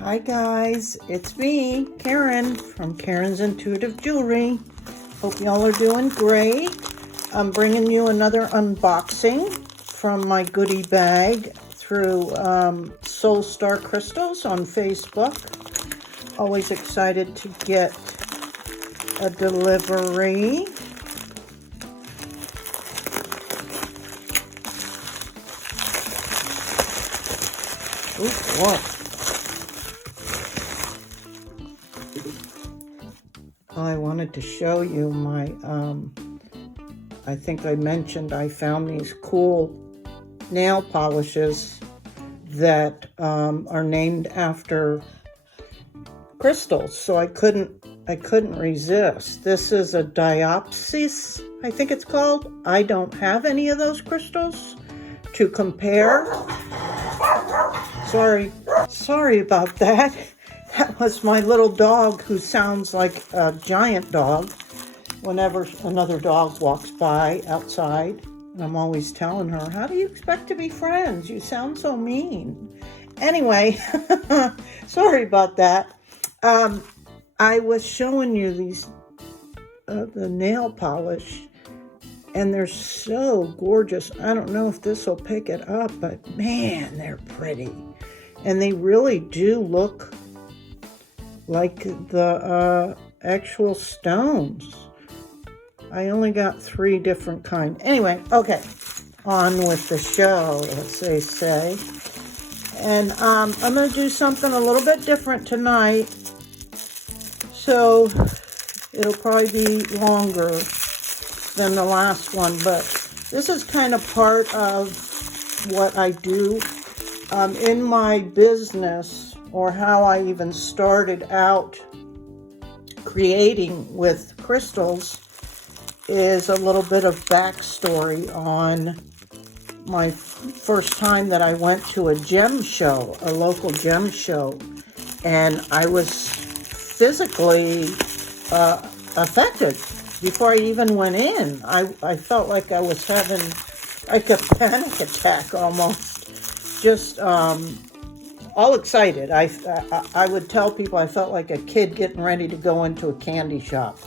Hi guys, it's me, Karen, from Karen's Intuitive Jewelry. Hope y'all are doing great. I'm bringing you another unboxing from my goodie bag through Soul Star Crystals on Facebook. Always excited to get a delivery. Ooh, what? I wanted to show you my, I think I mentioned I found these cool nail polishes that are named after crystals, so I couldn't resist. This is a diopsis, I think it's called. I don't have any of those crystals to compare. Sorry about that. That was my little dog, who sounds like a giant dog whenever another dog walks by outside. And I'm always telling her, how do you expect to be friends? You sound so mean. Anyway, sorry about that. I was showing you these, the nail polish, and they're so gorgeous. I don't know if this will pick it up, but man, they're pretty. And they really do look like the actual stones. I only got 3 different kinds. Anyway, okay, on with the show, as they say. And I'm going to do something a little bit different tonight. So it'll probably be longer than the last one, but this is kind of part of what I do in my business, or how I even started out creating with crystals, is a little bit of backstory on my first time that I went to a gem show, a local gem show, and I was physically affected before I even went in. I felt like I was having like a panic attack almost, just all excited. I would tell people I felt like a kid getting ready to go into a candy shop.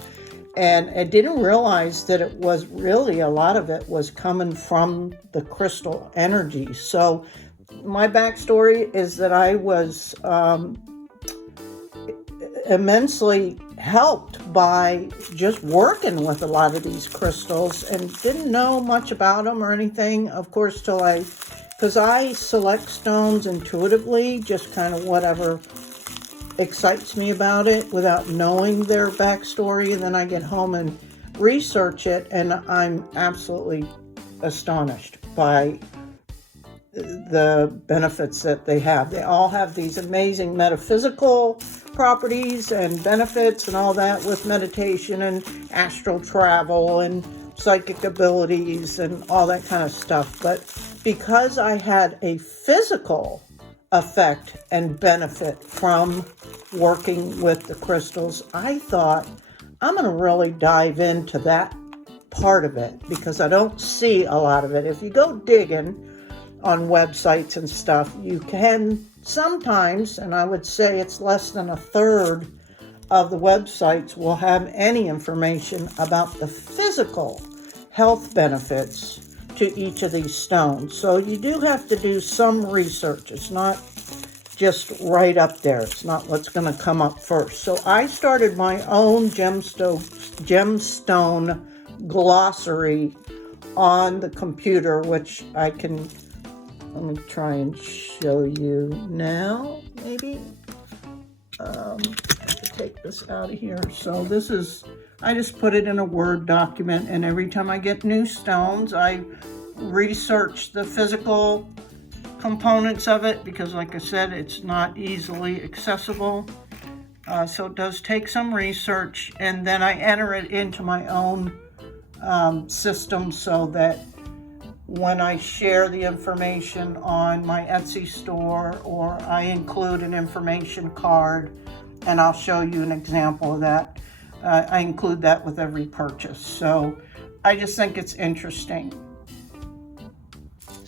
And I didn't realize that it was really, a lot of it was coming from the crystal energy. So my backstory is that I was immensely helped by just working with a lot of these crystals, and didn't know much about them or anything, of course, because I select stones intuitively, just kind of whatever excites me about it without knowing their backstory. And then I get home and research it, and I'm absolutely astonished by the benefits that they have. They all have these amazing metaphysical properties and benefits and all that, with meditation and astral travel and psychic abilities and all that kind of stuff. But because I had a physical effect and benefit from working with the crystals, I thought I'm going to really dive into that part of it, because I don't see a lot of it. If you go digging on websites and stuff, you can sometimes, and I would say it's less than 1/3 of the websites will have any information about the physical health benefits to each of these stones. So you do have to do some research. It's not just right up there. It's not what's going to come up first. So I started my own gemstone glossary on the computer, which let me try and show you now, maybe. I have to take this out of here. So this is, I just put it in a Word document, and every time I get new stones, I research the physical components of it, because like I said, it's not easily accessible. So it does take some research, and then I enter it into my own system, so that when I share the information on my Etsy store, or I include an information card, and I'll show you an example of that, I include that with every purchase. So I just think it's interesting.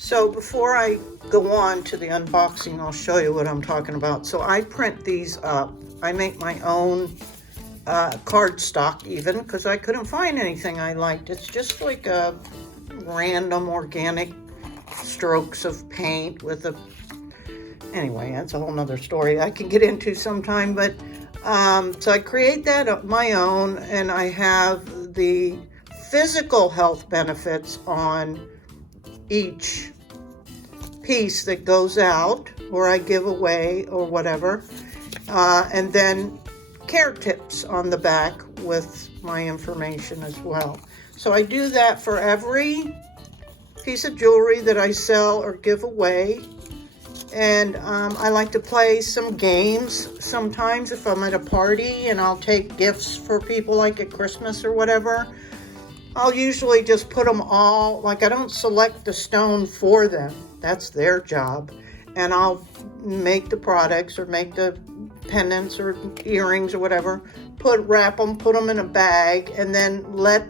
So before I go on to the unboxing, I'll show you what I'm talking about. So I print these up. I make my own cardstock even, because I couldn't find anything I liked. It's just like a random organic strokes of paint with a, anyway, that's a whole nother story I can get into sometime. But so I create that of my own, and I have the physical health benefits on each piece that goes out or I give away or whatever, and then care tips on the back with my information as well. So I do that for every piece of jewelry that I sell or give away. And I like to play some games sometimes if I'm at a party, and I'll take gifts for people like at Christmas or whatever. I'll usually just put them all, like I don't select the stone for them. That's their job. And I'll make the products or make the pendants or earrings or whatever, wrap them, put them in a bag, and then let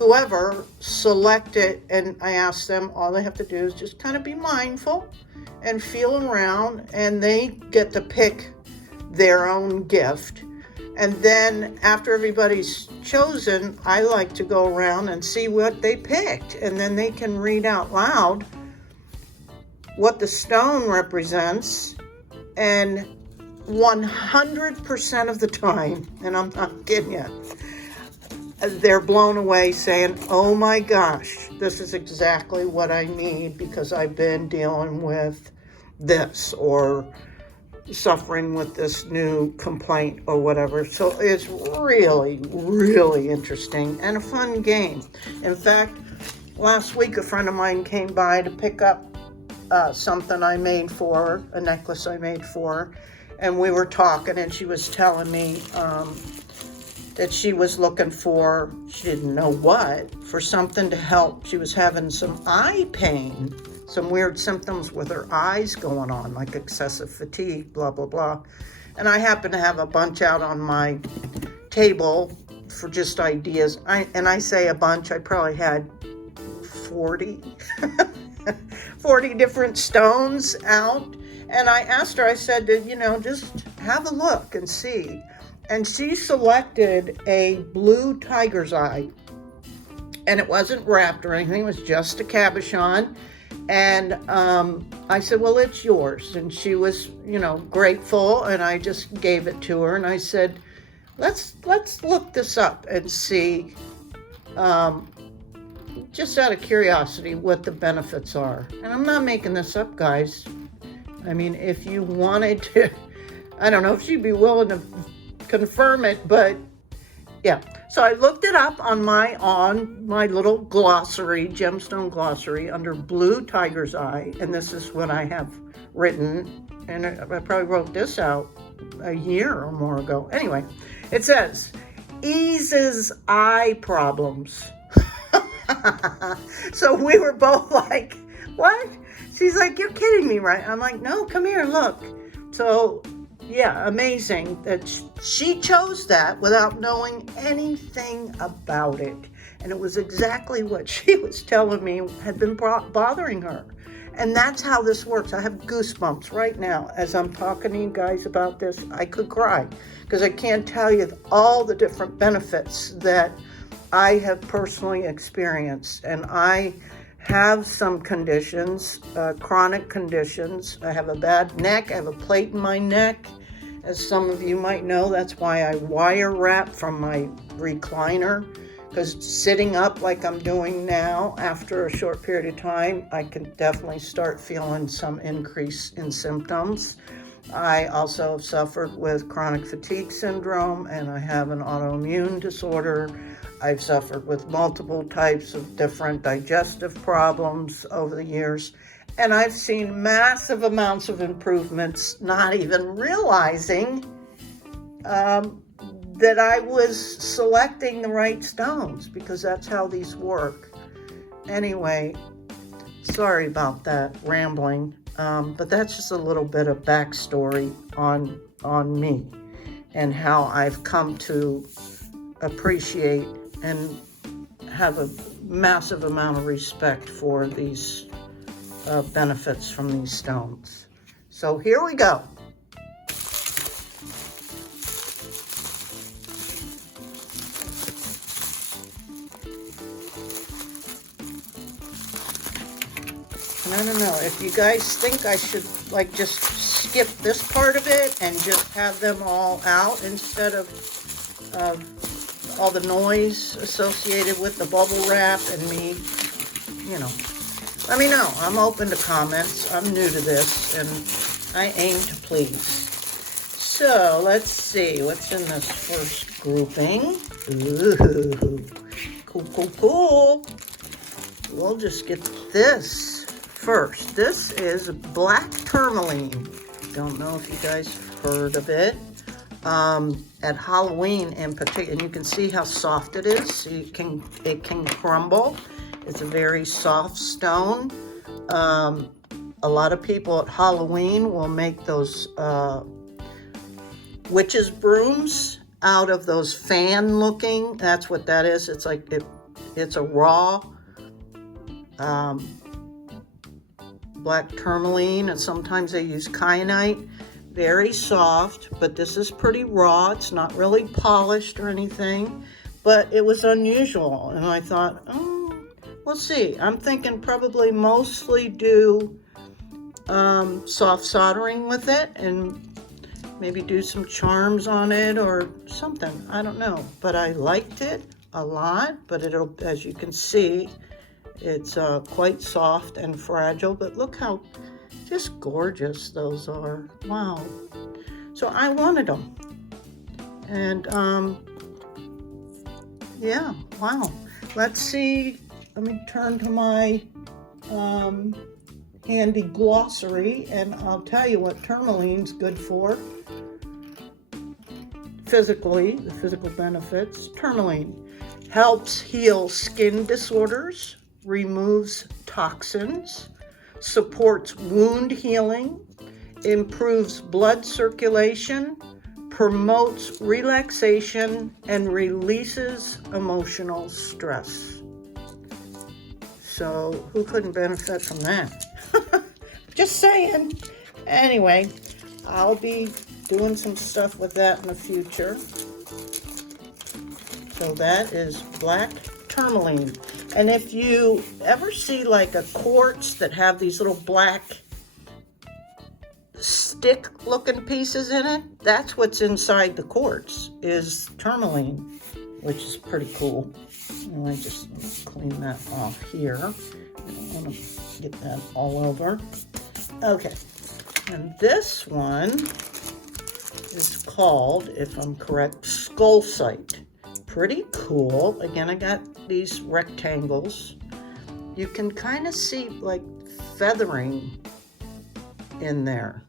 whoever select it. And I ask them, all they have to do is just kind of be mindful and feel around, and they get to pick their own gift. And then after everybody's chosen, I like to go around and see what they picked, and then they can read out loud what the stone represents. And 100% of the time, and I'm not kidding you, they're blown away saying, oh my gosh, this is exactly what I need, because I've been dealing with this or suffering with this new complaint or whatever. So it's really, really interesting and a fun game. In fact, last week a friend of mine came by to pick up something I made for her, a necklace I made for her, and we were talking, and she was telling me that she was looking for, she didn't know what, for something to help. She was having some eye pain, some weird symptoms with her eyes going on, like excessive fatigue, blah, blah, blah. And I happen to have a bunch out on my table for just ideas. I say a bunch, I probably had 40, 40 different stones out. And I asked her, I said, just have a look and see. And she selected a blue tiger's eye. And it wasn't wrapped or anything, it was just a cabochon. And I said, well, it's yours. And she was, grateful, and I just gave it to her. And I said, let's look this up and see, just out of curiosity, what the benefits are. And I'm not making this up, guys. I mean, if you wanted to, I don't know if she'd be willing to confirm it, but yeah. So I looked it up on my little glossary, gemstone glossary, under blue tiger's eye, and this is what I have written, and I probably wrote this out a year or more ago. Anyway, it says, eases eye problems. So we were both like, what? She's like, you're kidding me, right? I'm like, no, come here, look. So yeah, amazing that she chose that without knowing anything about it. And it was exactly what she was telling me had been bothering her. And that's how this works. I have goosebumps right now as I'm talking to you guys about this. I could cry because I can't tell you all the different benefits that I have personally experienced. And I have some conditions, chronic conditions. I have a bad neck. I have a plate in my neck. As some of you might know, that's why I wire wrap from my recliner, because sitting up like I'm doing now, after a short period of time, I can definitely start feeling some increase in symptoms. I also have suffered with chronic fatigue syndrome, and I have an autoimmune disorder. I've suffered with multiple types of different digestive problems over the years, and I've seen massive amounts of improvements, not even realizing that I was selecting the right stones, because that's how these work. Anyway, sorry about that rambling, but that's just a little bit of backstory on me and how I've come to appreciate and have a massive amount of respect for these benefits from these stones. So here we go. And I don't know if you guys think I should like just skip this part of it and just have them all out instead of all the noise associated with the bubble wrap and me, you know. Let me know. I'm open to comments. I'm new to this and I aim to please. So let's see what's in this first grouping. Ooh, cool, cool, cool. We'll just get this first. This is black tourmaline. Don't know if you guys heard of it. At Halloween in particular, and you can see how soft it is. So it can crumble. It's a very soft stone. A lot of people at Halloween will make those witches' brooms out of those fan looking. That's what that is. It's like it's a raw black tourmaline, and sometimes they use kyanite. Very soft, but this is pretty raw. It's not really polished or anything, but it was unusual, and I thought, we'll see. I'm thinking probably mostly do soft soldering with it and maybe do some charms on it or something. I don't know, but I liked it a lot, but it'll, as you can see, it's quite soft and fragile, but look how just gorgeous those are. Wow. So I wanted them. And yeah, wow. Let's see. Let me turn to my handy glossary and I'll tell you what tourmaline's good for. Physically, the physical benefits. Tourmaline helps heal skin disorders, removes toxins, supports wound healing, improves blood circulation, promotes relaxation, and releases emotional stress. So who couldn't benefit from that? Just saying. Anyway, I'll be doing some stuff with that in the future. So that is black tourmaline. And if you ever see like a quartz that have these little black stick looking pieces in it, that's what's inside the quartz is tourmaline, which is pretty cool. And I just clean that off here. I don't want to get that all over. Okay, and this one is called, if I'm correct, Skullsite. Pretty cool. Again, I got these rectangles. You can kind of see like feathering in there.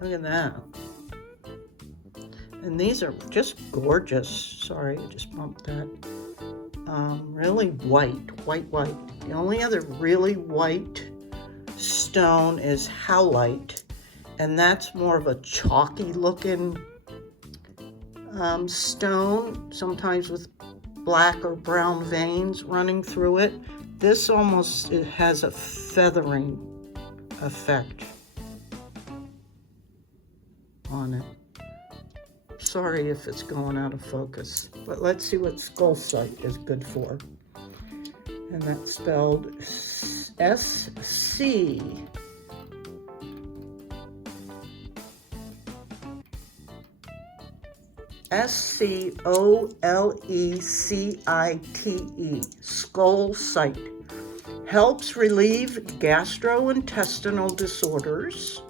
Look at that. And these are just gorgeous. Sorry, I just bumped that. Really white. The only other really white stone is howlite, and that's more of a chalky looking stone, sometimes with black or brown veins running through it. This almost, it has a feathering effect on it. Sorry if it's going out of focus, but let's see what Skullsite is good for. And that's spelled S-C. S-C-O-L-E-C-I-T-E, Skullsite. Helps relieve gastrointestinal disorders,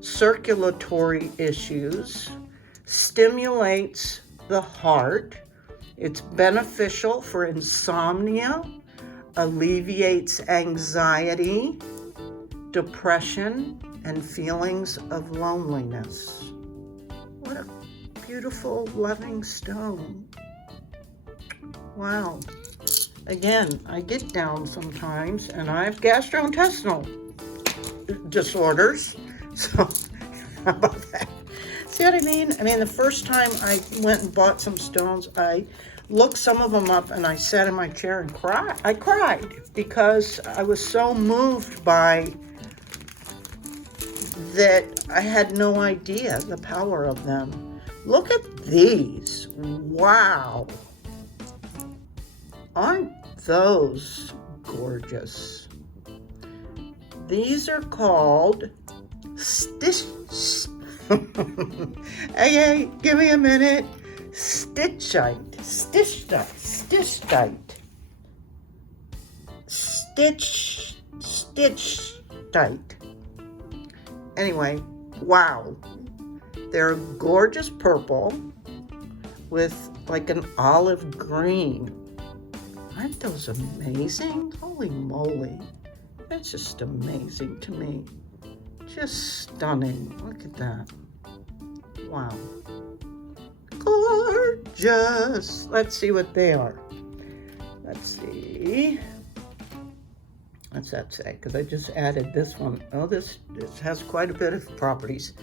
circulatory issues, stimulates the heart. It's beneficial for insomnia, alleviates anxiety, depression, and feelings of loneliness. What a beautiful, loving stone. Wow. Again, I get down sometimes and I have gastrointestinal disorders. So, how about that? See what I mean? I mean, the first time I went and bought some stones, I looked some of them up, and I sat in my chair and cried. I cried because I was so moved by that. I had no idea the power of them. Look at these. Wow. Aren't those gorgeous? These are called hey, give me a minute. Stitchite. Stitchite. Anyway, wow. They're gorgeous purple with like an olive green. Aren't those amazing? Holy moly. That's just amazing to me. Just stunning. Look at that. Wow. Gorgeous. Let's see what they are. Let's see. What's that say? Because I just added this one. Oh, this has quite a bit of properties.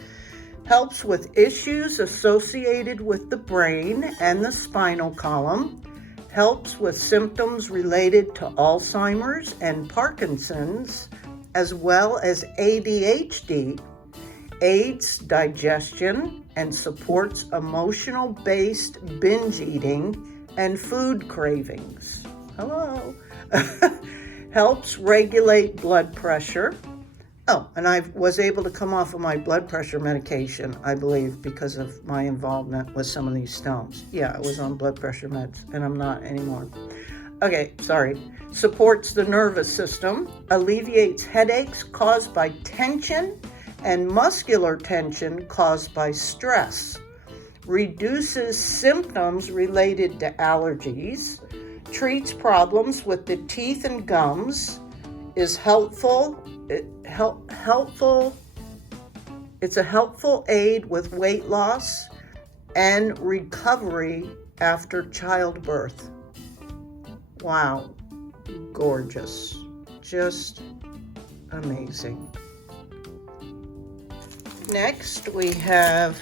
Helps with issues associated with the brain and the spinal column. Helps with symptoms related to Alzheimer's and Parkinson's, as well as ADHD, aids digestion, and supports emotional-based binge eating and food cravings. Hello. Helps regulate blood pressure. Oh, and I was able to come off of my blood pressure medication, I believe, because of my involvement with some of these stones. Yeah, I was on blood pressure meds, and I'm not anymore. Okay, sorry. Supports the nervous system, alleviates headaches caused by tension and muscular tension caused by stress, reduces symptoms related to allergies, treats problems with the teeth and gums, is helpful. It's a helpful aid with weight loss and recovery after childbirth. Wow, gorgeous, just amazing. Next we have,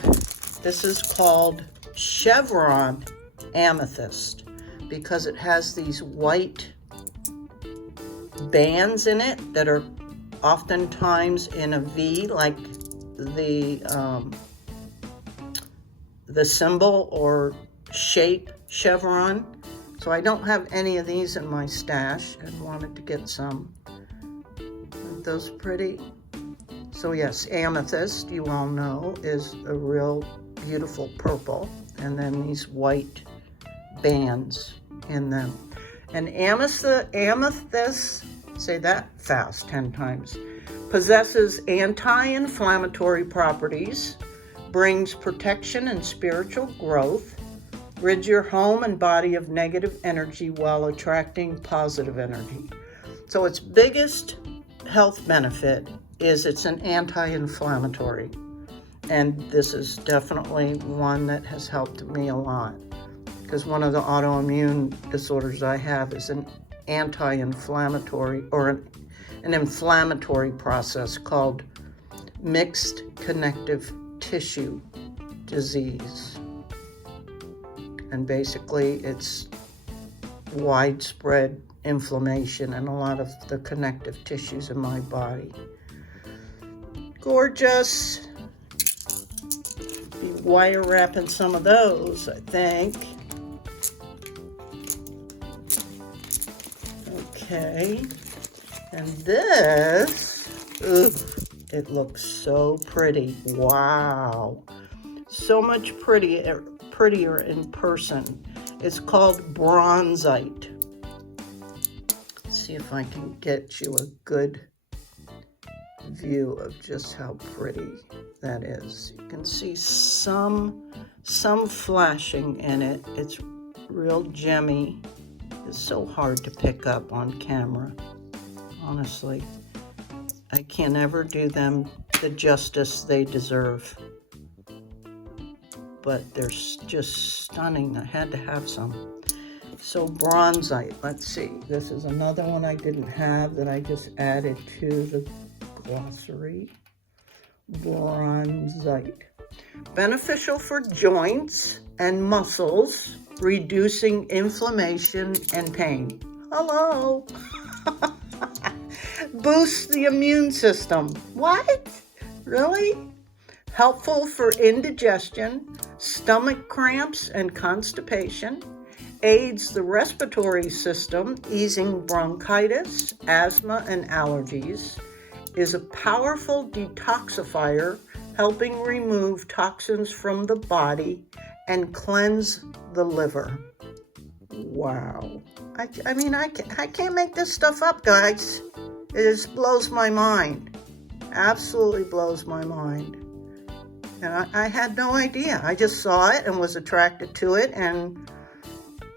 this is called Chevron Amethyst because it has these white bands in it that are oftentimes in a V, like the symbol or shape chevron. So I don't have any of these in my stash and wanted to get some. Aren't those pretty? So yes, amethyst, you all know, is a real beautiful purple, and then these white bands in them. And amethyst, say that fast 10 times, possesses anti-inflammatory properties, brings protection and spiritual growth, rids your home and body of negative energy while attracting positive energy. So its biggest health benefit is it's an anti-inflammatory. And this is definitely one that has helped me a lot, because one of the autoimmune disorders I have is an anti-inflammatory or an inflammatory process called mixed connective tissue disease. And basically it's widespread inflammation in a lot of the connective tissues in my body. Gorgeous. Be wire wrapping some of those, I think. Okay. And this, it looks so pretty. Wow. So much prettier in person. It's called Bronzite. Let's see if I can get you a good view of just how pretty that is. You can see some flashing in it. It's real gemmy. It's so hard to pick up on camera. Honestly, I can never do them the justice they deserve. But they're just stunning. I had to have some. So Bronzite, let's see. This is another one I didn't have that I just added to the glossary. Bronzite. Beneficial for joints and muscles. reducing inflammation and pain. Hello. Boosts the immune system. What? Really? Helpful for indigestion, stomach cramps, and constipation. Aids the respiratory system, easing bronchitis, asthma, and allergies. Is a powerful detoxifier, helping remove toxins from the body and cleanse the liver. Wow. I mean, I can't make this stuff up, guys. It just blows my mind. Absolutely blows my mind. And I had no idea. I just saw it and was attracted to it, and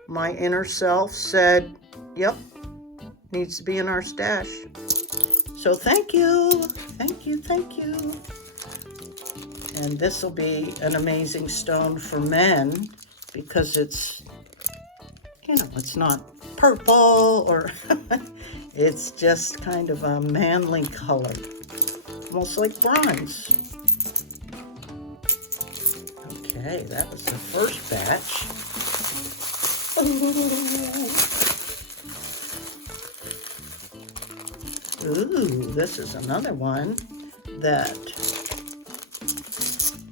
my inner self said, yep, needs to be in our stash. So thank you. Thank you, thank you. And this will be an amazing stone for men because it's, you know, it's not purple or it's just kind of a manly color, almost like bronze. Okay, that was the first batch. Ooh, this is another one that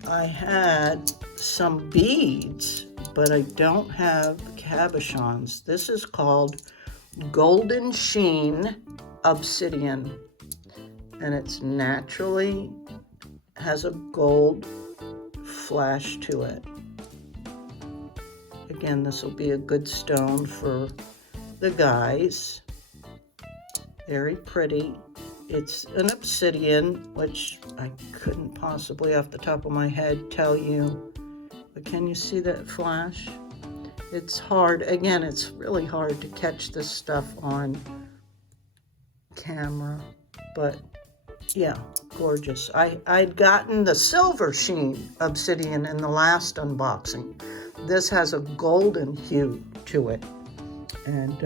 I had some beads, but I don't have cabochons. This is called Golden Sheen Obsidian, and it's naturally has a gold flash to it. Again, this will be a good stone for the guys. Very pretty. It's an obsidian, which I couldn't possibly off the top of my head tell you, but can you see that flash? It's hard. Again, it's really hard to catch this stuff on camera, but yeah, gorgeous. I'd gotten the silver sheen obsidian in the last unboxing. This has a golden hue to it, and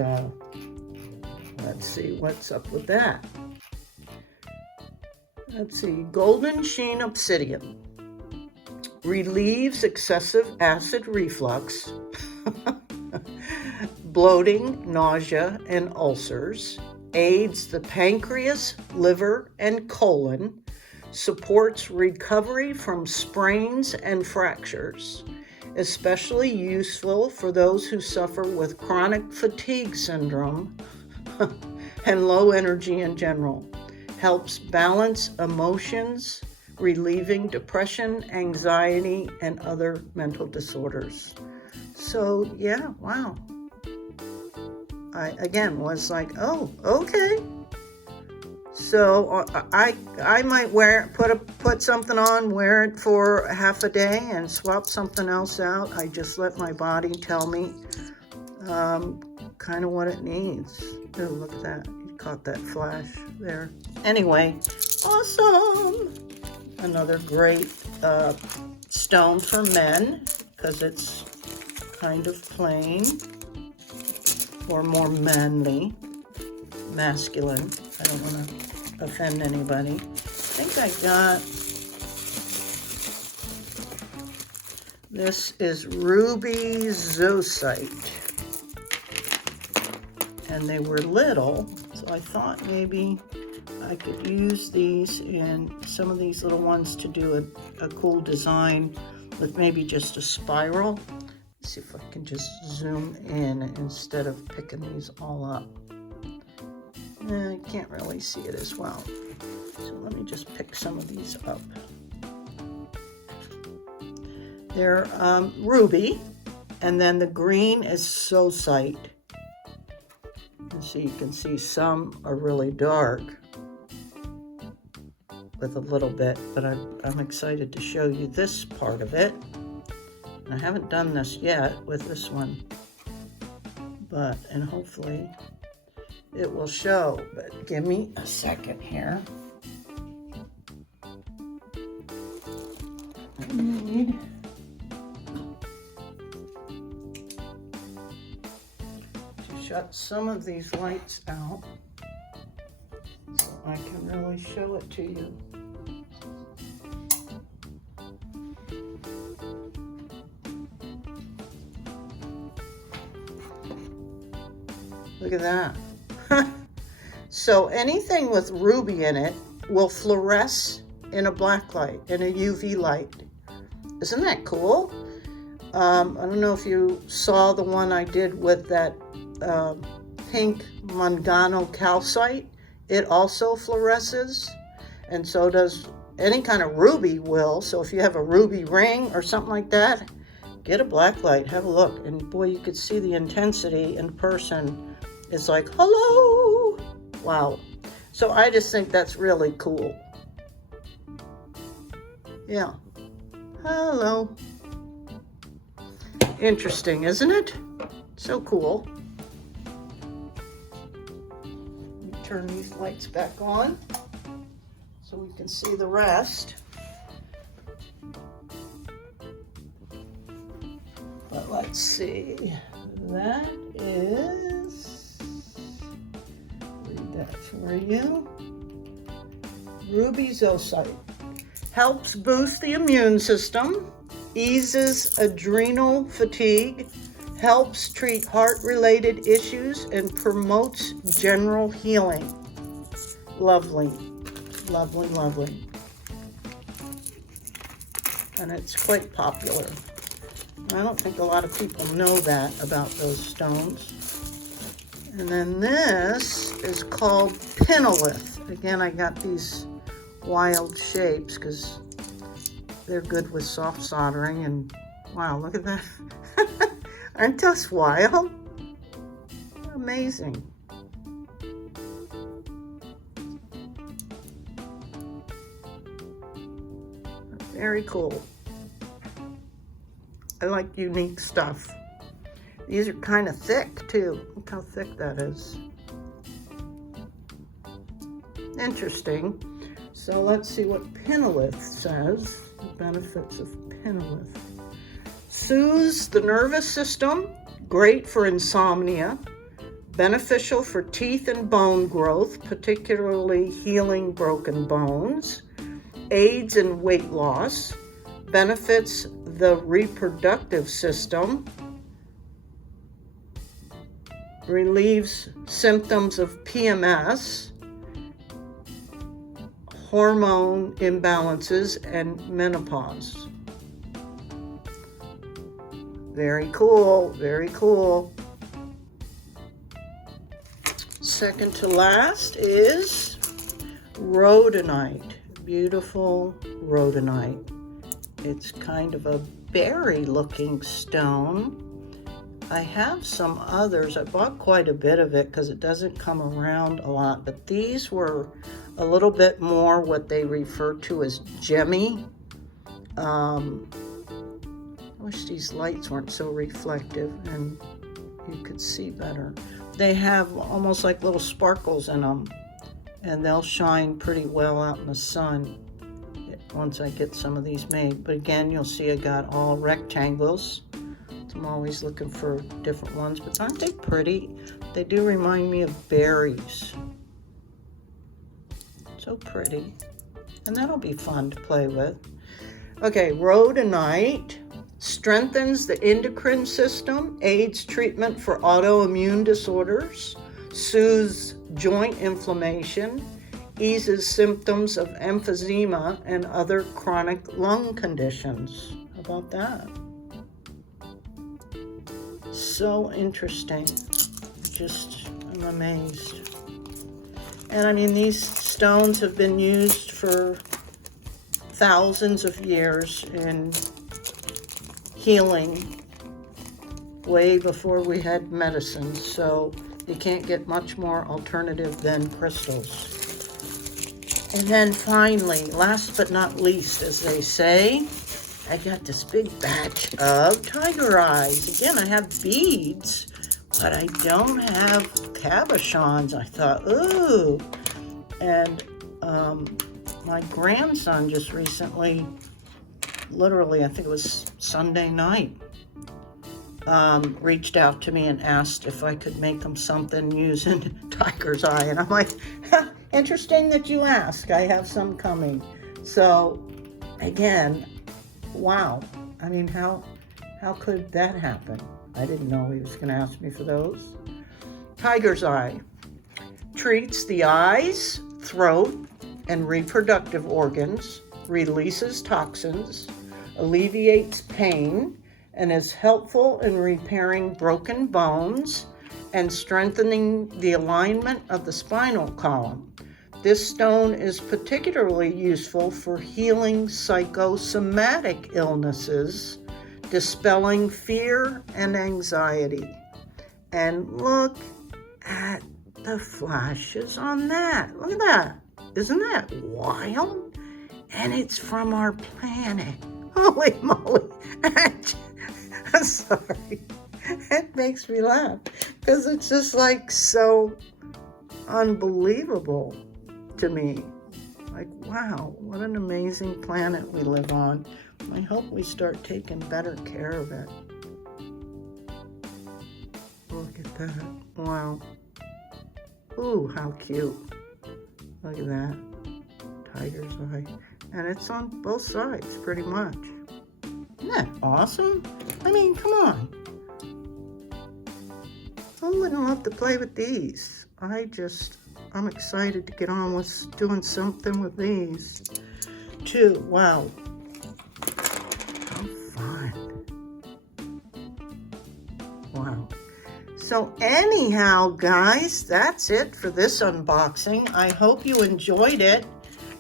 let's see what's up with that. Let's see, Golden Sheen Obsidian relieves excessive acid reflux, bloating, nausea, and ulcers, aids the pancreas, liver, and colon, supports recovery from sprains and fractures, especially useful for those who suffer with chronic fatigue syndrome and low energy in general. Helps balance emotions, relieving depression, anxiety, and other mental disorders. So, yeah, wow. I, again, was like, oh, okay. So I might put something on, wear it for half a day, and swap something else out. I just let my body tell me kind of what it needs. Oh, look at that. You caught that flash there. Anyway, awesome. Another great stone for men because it's kind of plain or more manly, masculine. I don't want to offend anybody. I think I got, this is ruby Xuxiao. And they were little, so I thought maybe I could use these and some of these little ones to do a cool design with maybe just a spiral. Let's see if I can just zoom in instead of picking these all up. I can't really see it as well. So let me just pick some of these up. They're ruby, and then the green is Skullsite. And so you can see some are really dark with a little bit, but I'm excited to show you this part of it. And I haven't done this yet with this one, and hopefully it will show, but give me a second here. I need to shut some of these lights out so I can really show it to you. Look at that. So anything with ruby in it will fluoresce in a black light, in a UV light. Isn't that cool? I don't know if you saw the one I did with that pink Mangano calcite. It also fluoresces, and so does any kind of ruby will. So if you have a ruby ring or something like that, get a black light, have a look, and boy, you could see the intensity in person. It's like, hello! Wow. So I just think that's really cool. Yeah. Hello. Interesting, isn't it? So cool. Turn these lights back on so we can see the rest. But let's see. That is, read that for you. Ruby Xuxiao helps boost the immune system, eases adrenal fatigue, helps treat heart-related issues, and promotes general healing. Lovely, lovely, lovely. And it's quite popular. I don't think a lot of people know that about those stones. And then this is called Penileth. Again, I got these wild shapes because they're good with soft soldering. And wow, look at that. Aren't those wild? Amazing. Very cool. I like unique stuff. These are kind of thick too. Look how thick that is. Interesting. So let's see what Penileth says. The benefits of Penileth. Soothes the nervous system, great for insomnia, beneficial for teeth and bone growth, particularly healing broken bones, aids in weight loss, benefits the reproductive system, relieves symptoms of PMS, hormone imbalances, and menopause. Very cool, very cool. Second to last is Rhodonite. Beautiful Rhodonite. It's kind of a berry-looking stone. I have some others. I bought quite a bit of it because it doesn't come around a lot, but these were a little bit more what they refer to as gemmy. I wish these lights weren't so reflective and you could see better. They have almost like little sparkles in them, and they'll shine pretty well out in the sun once I get some of these made. But again, you'll see I got all rectangles. I'm always looking for different ones, but aren't they pretty? They do remind me of berries. So pretty. And that'll be fun to play with. Okay, Rhodonite strengthens the endocrine system, aids treatment for autoimmune disorders, soothes joint inflammation, eases symptoms of emphysema and other chronic lung conditions. How about that? So interesting. I'm amazed. And I mean, these stones have been used for thousands of years in healing way before we had medicine. So you can't get much more alternative than crystals. And then finally, last but not least, as they say, I got this big batch of tiger eyes. Again, I have beads, but I don't have cabochons. I thought, ooh. And my grandson just recently, literally, I think it was Sunday night, reached out to me and asked if I could make him something using tiger's eye. And I'm like, interesting that you ask. I have some coming. So again, wow. I mean, how could that happen? I didn't know he was going to ask me for those. Tiger's eye. Treats the eyes, throat, and reproductive organs, releases toxins, alleviates pain, and is helpful in repairing broken bones and strengthening the alignment of the spinal column. This stone is particularly useful for healing psychosomatic illnesses, dispelling fear and anxiety. And look at the flashes on that. Look at that. Isn't that wild? And it's from our planet. Holy moly. I'm sorry. It makes me laugh because it's just like so unbelievable to me. Like, wow, what an amazing planet we live on. I hope we start taking better care of it. Look at that. Wow. Ooh, how cute. Look at that. Tiger's eye. And it's on both sides, pretty much. Isn't that awesome? I mean, come on. Who wouldn't love to play with these? I'm excited to get on with doing something with these, too. Wow. How fun. Wow. So anyhow, guys, that's it for this unboxing. I hope you enjoyed it.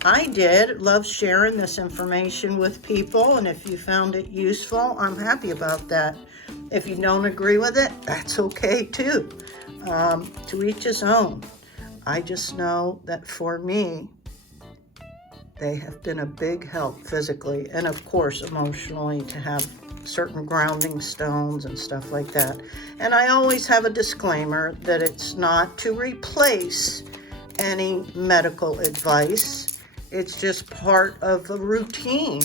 I did. Love sharing this information with people, and if you found it useful, I'm happy about that. If you don't agree with it, that's okay too. To each his own. I just know that for me, they have been a big help physically and of course emotionally to have certain grounding stones and stuff like that. And I always have a disclaimer that it's not to replace any medical advice. It's just part of the routine.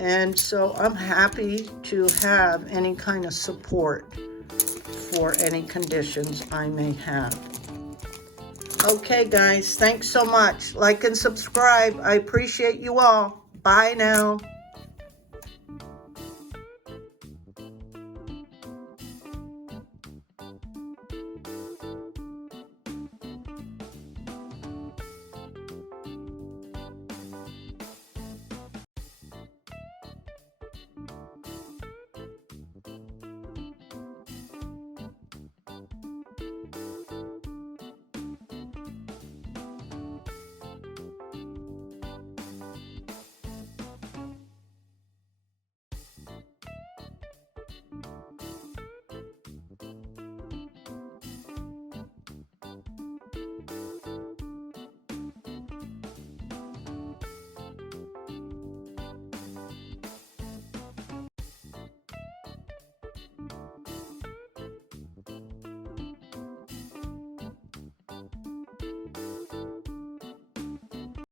And so I'm happy to have any kind of support for any conditions I may have. Okay, guys, thanks so much. Like and subscribe. I appreciate you all. Bye now.